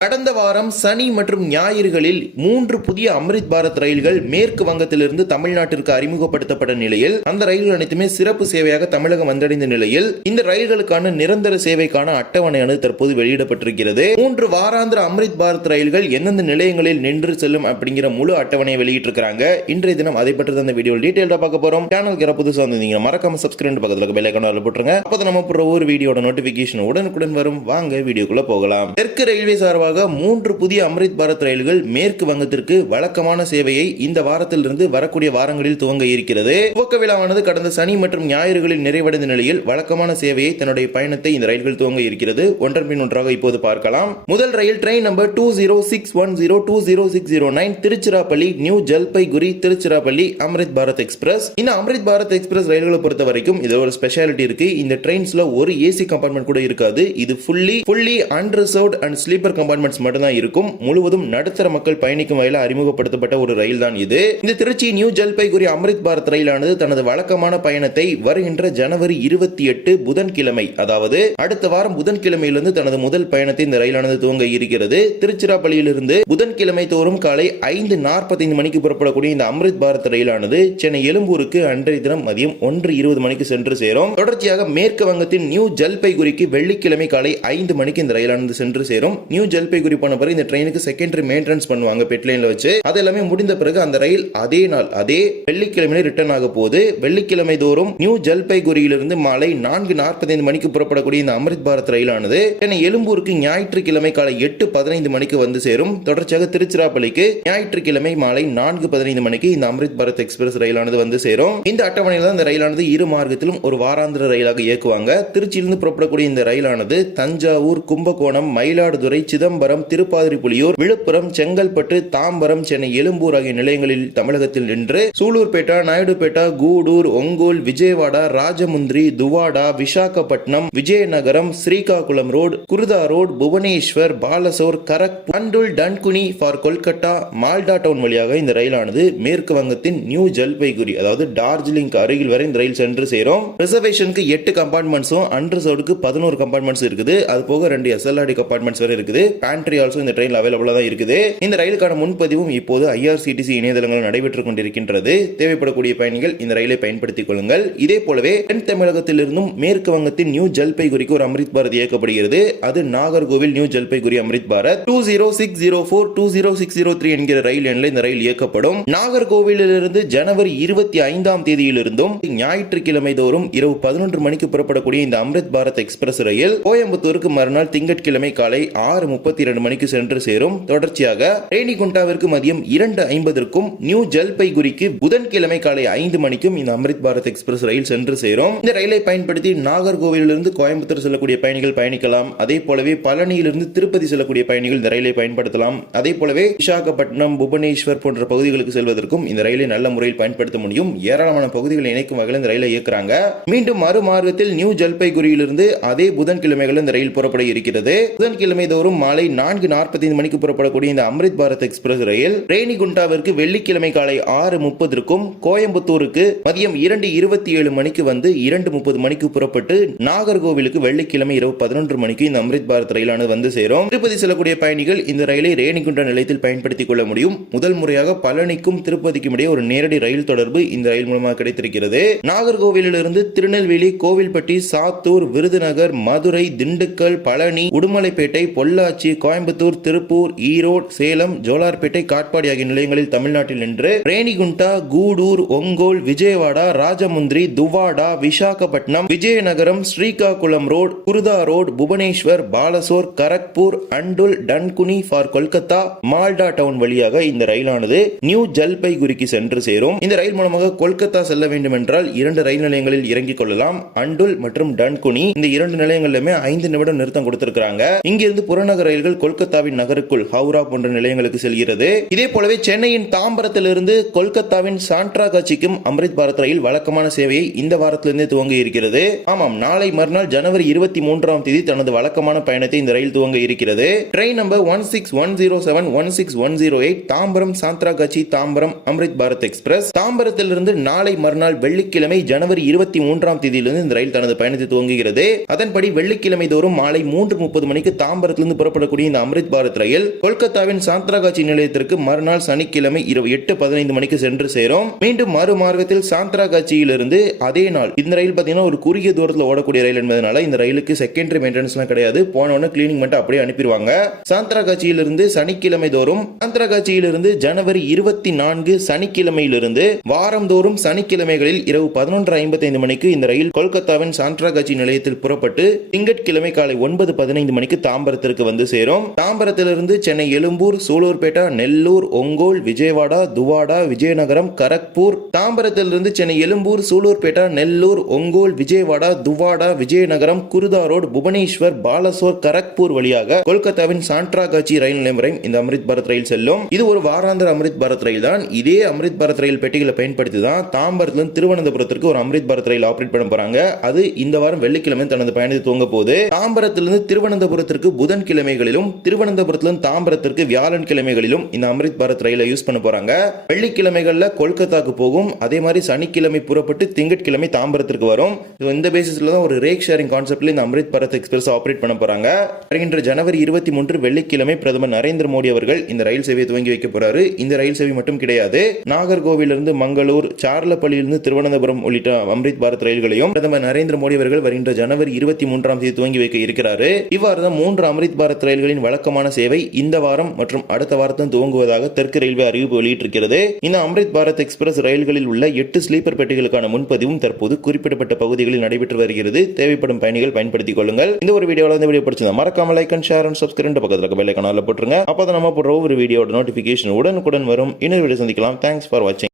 கடந்த வாரம் சனி மற்றும் ஞாயிறுகளில் 3 புதிய அம்ரித் பாரத் ரயில்கள் மேற்கு வங்கத்திலிருந்து தமிழ்நாட்டிற்கு அறிமுகப்படுத்தப்பட்ட நிலையில் அந்த ரயில்கள் அனைத்துமே சிறப்பு சேவையாக தமிழகம் வந்தடைந்த நிலையில் இந்த ரயில்களுக்கான நிரந்தர சேவைக்கான அட்டவணையானது தற்போது வெளியிடப்பட்டிருக்கிறது. 3 வாராந்திர அம்ரித் பாரத் ரயில்கள் எந்தெந்த நிலையங்களில் நின்று செல்லும் அப்படிங்கிற முழு அட்டவணையை வெளியிட்டிருக்காங்க. இன்றைய தினம் அதை பற்றி அந்த வீடியோ டீடைலா பார்க்க போறோம். சேனலுக்கு புதுசா வந்தீங்க மறக்காம சப்ஸ்கிரைப் பக்கத்துல பெல் ஐகானை போட்டுருங்க. அப்பதான் நம்ம போற ஒரு வீடியோட நோட்டிபிகேஷன் உடனுக்குடன் வரும். வாங்க வீடியோக்குள்ள போகலாம். தெற்கு ரயில்வே சார்பாக 3 புதிய அம்ரித் பாரத் ரயில்கள் மேற்கு வங்கத்திற்கு வழக்கமான சேவையை இந்த வாரத்திலிருந்து வரக்கூடிய வாரங்களில் துவங்க இருக்கிறது. துவக்க விழாவானது கடந்த சனி மற்றும் ஞாயிறுகளில் நிறைவடைந்த நிலையில் வழக்கமான சேவையை தன்னுடைய பயணத்தை இந்த ரயில்கள் துவங்க இருக்கிறது. ஒன்றன் பின் ஒன்றாக இப்போது பார்க்கலாம். முதல் ரயில் train number 2061020609 Tiruchirappalli new Jalpaiguri Tiruchirappalli Amrit Bharat express. இந்த அம்ரித் பாரத் எக்ஸ்பிரஸ் ரயில்களை பொறுத்த வரைக்கும் இது ஒரு ஸ்பெஷாலிட்டி இருக்கு. இந்த ட்ரெயின்ஸ்ல ஒரு ஏசி கம்பார்ட்மெண்ட் கூட இருக்காது. இது fully unreserved and sleeper compartments மட்டும் தான் இருக்கும். முழுவதும் நடுத்தர மக்கள் பயணிக்கும் வகையில் அறிமுகப்படுத்தப்பட்ட ஒரு ரயில் தான் இது. இந்த திருச்சி நியூ ஜல்பைகுரி அம்ரித் பாரத் ரயிலானது தனது வழக்கமான பயணத்தை வருகின்ற ஜனவரி 28 புதன்கிழமை, அதாவது அடுத்த வாரம் புதன்கிழமையிலிருந்து தனது முதல் பயணத்தை இந்த ரயிலானது துவங்க இருக்கிறது. திருச்சிராப்பள்ளியிலிருந்து புதன்கிழமை தோறும் காலை 5:45 மணிக்கு புறப்படக்கூடிய இந்த அம்ரித் பாரத் ரயிலானது சென்னை எழும்பூருக்கு அன்றைய தினம் மதியம் 1:20 மணிக்கு சென்று சேரும். தொடர்ச்சியாக மேற்கு வங்கத்தின் நியூ ஜல்பைகுரிக்கு வெள்ளிக்கிழமை காலை 5 மணிக்கு இந்த ரயிலானது சென்று சேரும். நியூ ஜல்பைகுரி போன பிறகு இந்த ட்ரெயினுக்கு செகண்டரி மெயின்டெனன்ஸ் பண்ணுவாங்க பெட்லைன்ல வச்சு. அது எல்லாமே முடிந்த பிறகு அந்த ரயில் அதே நாள் அதே வெள்ளிக்கிழமை ரிட்டர்ன் ஆக போகுது. வெள்ளிக்கிழமை தோறும் நியூ ஜல்பைகுரியிலிருந்து மாலை 4:45 மணிக்கு புறப்படக்கூடிய இந்த அம்ரித் பாரத் ரயிலானது சென்னை எழும்பூருக்கு ஞாயிற்றுக்கிழமை காலை 8:15 மணிக்கு வந்து சேரும். தொடர்ச்சியாக திருச்சிராப்பள்ளிக்கு ஞாயிற்றுக்கிழமை மாலை 4:15 மணிக்கு இந்த அம்ரித் பாரத் எக்ஸ்பிரஸ் ரயிலானது வந்து சேரும். இந்த அட்டவணையில் தான் இந்த ரயிலானது இரு மார்க்கத்திலும் ஒரு வாராந்திர ரயிலாக இயக்குவாங்க. திருச்சியிலிருந்து புறப்படக்கூடிய இந்த ரயிலானது தஞ்சாவூர், கும்பகோணம், மயிலாடுதுறை, சிதம்பரம், திருப்பாதிரிப்புலியூர், விழுப்புரம், செங்கல்பட்டு, தாம்பரம், சென்னை எழும்பூர் ஆகிய நிலையங்களில் தமிழகத்தில் நின்று Sullurpeta, Naidupeta, Gudur, Ongole, Vijayawada, Rajahmundry, Duvvada, Visakhapatnam, Vizianagaram, Srikakulam road, Khurda road, Bhubaneswar, Balasore, Kharagpur, Andul, Dankuni for Kolkata, Malda town வழியாக இந்த ரயிலானது மேற்கு வங்கத்தின் நியூ ஜல்பைகுரி, அதாவது டார்ஜிலிங் அருகில் வரை இந்த ரயில் சென்று சேரும். ரிசர்வேஷனுக்கு 8 கம்பார்ட்மெண்ட்ஸும் அன்ரிசர்வ்டுக்கு 11 கம்பார்ட்மெண்ட்ஸ் இருக்குது. அது போக 2 SLRD கம்பார்ட்மெண்ட்ஸ் வரை இருக்குது. பேண்ட்ரி ஆல்சோ இந்த ட்ரெயின்ல அவைலபிளா தான் இருக்குது. இந்த ரயிலுக்கான முன்பதிவும் இப்போது IRCTC இணையதளங்கள் நடைபெற்றுக் கொண்டிருக்கின்றது. தேவைப்படக்கூடிய பயணிகள் இந்த ரயிலை பயன்படுத்திக் கொள்ளுங்கள். இதே போலவே தென் தமிழகத்திலிருந்தும் மேற்கு வங்கத்தின் நியூ ஜல்பைகுரிக்கு ஒரு அம்ரித் பாரத் இயக்கப்படுகிறது. அது நாகர்கோவில் நியூ ஜல்பைகுரி அம்ரித் பாரத் 2060420603 என்கிற ரயில் எண்ணில் இந்த ரயில் இயக்கப்படும். நாகர்கோவிலிருந்து ஜனவரி 25ஆம் தேதியிலிருந்தும் ஞாயிற்றுக்கிழமை தோறும் இரவு 11 மணிக்கு புறப்படக்கூடிய இந்த அம்ரித் பாரத் எக்ஸ்பிரஸ் ரயில் கோயம்புத்தூருக்கு மறுநாள் திங்கட்கிழமை காலை 6:32 மணிக்கு சென்று சேரும். தொடர்ச்சியாக ரேணிகுண்டாவிற்கு மதியம் 2:50க்கும் நியூ ஜல்பைகுரிக்கு புதன்கிழமை காலை 5 மணிக்கும் இந்த அம்ரித் பாரத் எக்ஸ்பிரஸ் ரயில் சென்று சேரும். இந்த ரயிலை பயன்படுத்தி நாகர்கோவிலிருந்து கோயம்புத்தூர் செல்லக்கூடிய பயணிகள் பயணிக்கலாம். அதே போலவே பழனியிலிருந்து திருப்பதி செல்லக்கூடிய பயணிகள் இந்த ரயிலை பயன்படுத்தலாம். அதே போலவே விசாகப்பட்டினம், புவனேஸ்வர் போன்ற பகுதிகளுக்கு செல்வதற்கும் இந்த ரயிலை நல்ல முறையில் பயன்படுத்த முடியும். ஏராளமான பகுதிகளை இணைக்கும் வகையில் இந்த ரயிலை இயக்குறாங்க. மீண்டும் மறுமார்க்கத்தில் நியூ ஜல்பைகுரியிலிருந்து அதே புதன்கிழமைகள் இந்த ரயில் புறப்பட இருக்கிறது. புதன்கிழமை தோறும் மாலை 4:45 மணிக்கு புறப்படக்கூடிய இந்த அம்ரித் பாரத் எக்ஸ்பிரஸ் ரயில் ரேணிகுண்டாவிற்கு வெள்ளிக்கிழமை காலை 6:30க்கும் கோயம்புத்தூருக்கு மதியம் 2:27 மணிக்கு வந்து 2:30 மணிக்கு புறப்பட்டு நாகர்கோவிலுக்கு வெள்ளிக்கிழமை இரவு 11 மணிக்கு இந்த அம்ரித் பாரத் ரயிலானது வந்து சேரும். திருப்பதி செல்லக்கூடிய பயணிகள் இந்த ரயிலை ரேணிகுண்டா நிலையத்தில் பயன்படுத்திக் கொள்ள முடியும். முதல் முறையாக பழனிக்கும் திருப்பதிக்கும் இடையே ஒரு நேரடி ரயில் தொடர்பு இந்த ரயில் மூலமாக கிடைத்திருக்கிறது. நாகர்கோவிலிருந்து திருநெல்வேலி, கோவில்பட்டி, சாத்தூர், விருதுநகர், மதுரை, திண்டுக்கல், பழனி, உடுமலைப்பேட்டை, பொள்ளாச்சி, கோயம்புத்தூர், திருப்பூர், ஈரோடு, சேலம், ஜோலார்பேட்டை, காட்பாடி ஆகிய நிலையங்களில் தமிழ்நாட்டில் நின்று Renigunta, Gudur, Ongole, Vijayawada, Rajahmundry, Duvvada, Visakhapatnam, Vizianagaram, Srikakulam road, Khurda road, Bhubaneswar, Balasore, Kharagpur, Andul, Dankuni for Kolkata, Malda town வழியாக இந்த ரயிலானது நியூ ஜல்பைகுரிக்கு சென்று சேரும். இந்த ரயில் மூலமாக கொல்கத்தா செல்ல வேண்டும் என்றால் 2 ரயில் நிலையங்களில் இறங்கிக் கொள்ளலாம். அண்டுல் மற்றும் டன்குனி இந்த 2 நிலையங்களிலுமே 5 நிமிடம் நிறுத்தம் கொடுத்திருக்காங்க. இங்கிருந்து புறநகர் ரயில்கள் கொல்கத்தாவின் நகருக்குள் ஹவுரா போன்ற நிலையங்களுக்கு செல்கிறது. இதே போலவே சென்னையின் தாம்பரத்திலிருந்து கொல்கத்தாவின் சான்ட்ராகாச்சிக்கும் அம்ரித் பாரத் ரயில் வழக்கமான சேவையை இந்த வாரத்திலிருந்து துவங்க இருக்கிறது. ஆமாம், நாளை மறுநாள் ஜனவரி 23ஆம் தேதி தனது வழக்கமான பயணத்தை இந்த ரயில் துவங்க இருக்கிறது. Train number 16107161108 Tambaram Santragachi Tambaram Amrit Bharat express. தாம்பரத்திலிருந்து நாளை மறுநாள் வெள்ளிக்கிழமை ஜனவரி 23ஆம் தேதியிலிருந்து இந்த ரயில் தனது பயணத்தை துவங்குகிறது. அதன்படி வெள்ளிக்கிழமை தோறும் மாலை 3:30 மணிக்கு தாம்பரத்திலிருந்து புறப்பட ஓடக்கூடிய இந்த அம்ரித் பாரத் ரயில் கொல்கத்தாவின் சாந்த்ராகாச்சி நிலையத்திற்கு மறுநாள் சனிக்கிழமை இரவு 8:15 மணிக்கு சென்று சேரும். மீண்டும் மறுமார்க்கத்தில் சாந்த்ராகாச்சியிலிருந்து அதே நாள் இந்த ரயில் பார்த்தீங்கன்னா ஒரு குறுகிய தூரத்தில் ஓடக்கூடிய ரயில் என்பதனால இந்த ரயிலுக்கு செகண்டரி மெயின்டெனன்ஸ்லாம் கிடையாது. போனவொன்னு கிளீனிங் மட்டும் அப்படியே அனுப்பிடுவாங்க. சாந்த்ராகாச்சியிலிருந்து சனிக்கிழமை தோறும் சாந்த்ராகாச்சியிலிருந்து ஜனவரி 24 சனிக்கிழமையிலிருந்து வாரந்தோறும் சனிக்கிழமைகளில் இரவு 11:55 மணிக்கு இந்த ரயில் கொல்கத்தாவின் சாந்த்ராகாச்சி நிலையத்தில் புறப்பட்டு திங்கட்கிழமை காலை 9:15 மணிக்கு தாம்பரத்திற்கு வந்து சேரும். தாம்பரத்திலிருந்து சென்னை எழும்பூர், சூலூர்பேட்டா, நெல்லூர், ஒங்கோல், விஜயவாடா, துவாடா, விஜயநகரம், கரக்பூர், தாம்பரத்திலிருந்து சென்னை எழும்பூர், சூலூர்பேட்டா, நெல்லூர், ஒங்கோல், விஜயவாடா, துவாடா, விஜயநகரம், குருதா ரோடு, புவனேஸ்வர், பாலசோர், கரக்பூர் வழியாக கொல்கத்தாவின் சாந்த்ராகாச்சி ரயில் நிலையம் வரை இந்த அம்ரித் பாரத் ரயில் செல்லும். இது ஒரு வாராந்திர அம்ரித் பாரத் ரயில் தான். இதே அம்ரித் பாரத் ரயில் பெட்டிகளை பயன்படுத்தி தான் தாம்பரத்திலிருந்து திருவனந்தபுரத்திற்கு ஒரு அம்ரித் பாரத் ரயில் ஆபரேட் பண்ண போறாங்க. அது இந்த வாரம் வெள்ளிக்கிழமை தனது பயணத்தை துவங்க போது. தாம்பரத்திலிருந்து திருவனந்தபுரத்திற்கு புதன்கிழமைகளிலும் திருவனந்தபுரத்திலிருந்து தாம்பரத்திற்கு வியாழன் கிழமைகளிலும் இந்த அம்ரித் பாரத் ரயிலை யூஸ் பண்ண போறாங்க. வெள்ளிக்கிழமைகள்ல கொல்கத்தாக்கு போகும். அதே மாதிரி சனிக்கிழமை புறப்பட்டு திங்கட்கிழமை தாம்பரத்திற்கு வரும். இந்த பேசிஸ்ல தான் ஒரு ரேக் ஷேரிங் கான்செப்ட்ல இந்த அம்ரித் பாரத் எக்ஸ்பிரஸ் ஆபரேட் பண்ண போறாங்க. வருகின்ற ஜனவரி 23 வெள்ளிக்கிழமை பிரதமர் நரேந்திர மோடி அவர்கள் இந்த ரயில் சேவையை துவங்கி வைக்க போறாரு. இந்த ரயில் சேவை மட்டும் கிடையாது, நாகர்கோவிலிருந்து மங்களூர், சார்லப்பள்ளியிலிருந்து திருவனந்தபுரம் உள்ளிட்ட அம்ரித் பாரத் ரயில்களையும் பிரதமர் நரேந்திர மோடி அவர்கள் வருகின்ற ஜனவரி 23 துவங்கி வைக்க இருக்கிறாரு. இவ்வாறு தான் 3 அம்ரித் பாரத் ரயில்களின் வழக்கமான சேவை இந்த வாரம் மற்றும் அடுத்த வாரத்தில் துவங்குவதாக தெற்கு ரயில்வே அறிவிப்பு வெளியிட்டிருக்கிறது. இந்த அம்ரித் பாரத் எக்ஸ்பிரஸ் ரயில்களில் உள்ள 8 ஸ்லீப்பர் பெட்டிகளுக்கான முன்பதிவும் தற்போது குறிப்பிடப்பட்ட பகுதிகளில் நடைபெற்று வருகிறது. தேவைப்படும் பயணிகள் பயன்படுத்திக் கொள்ளுங்கள். இந்த ஒரு வீடியோவில் இந்த வீடியோ பிடிச்சிருந்தா மறக்காம like and share and subscribe பக்கத்தில் பெல் ஐகானை போட்டுருங்க. அப்பதான் நம்ம போடுற ஒரு வீடியோட நோட்டிபிகேஷன் உடனுக்குடன் வரும். இன்னொரு வீடியோ சந்திக்கலாம். தேங்க்ஸ் ஃபார் வாட்சிங்.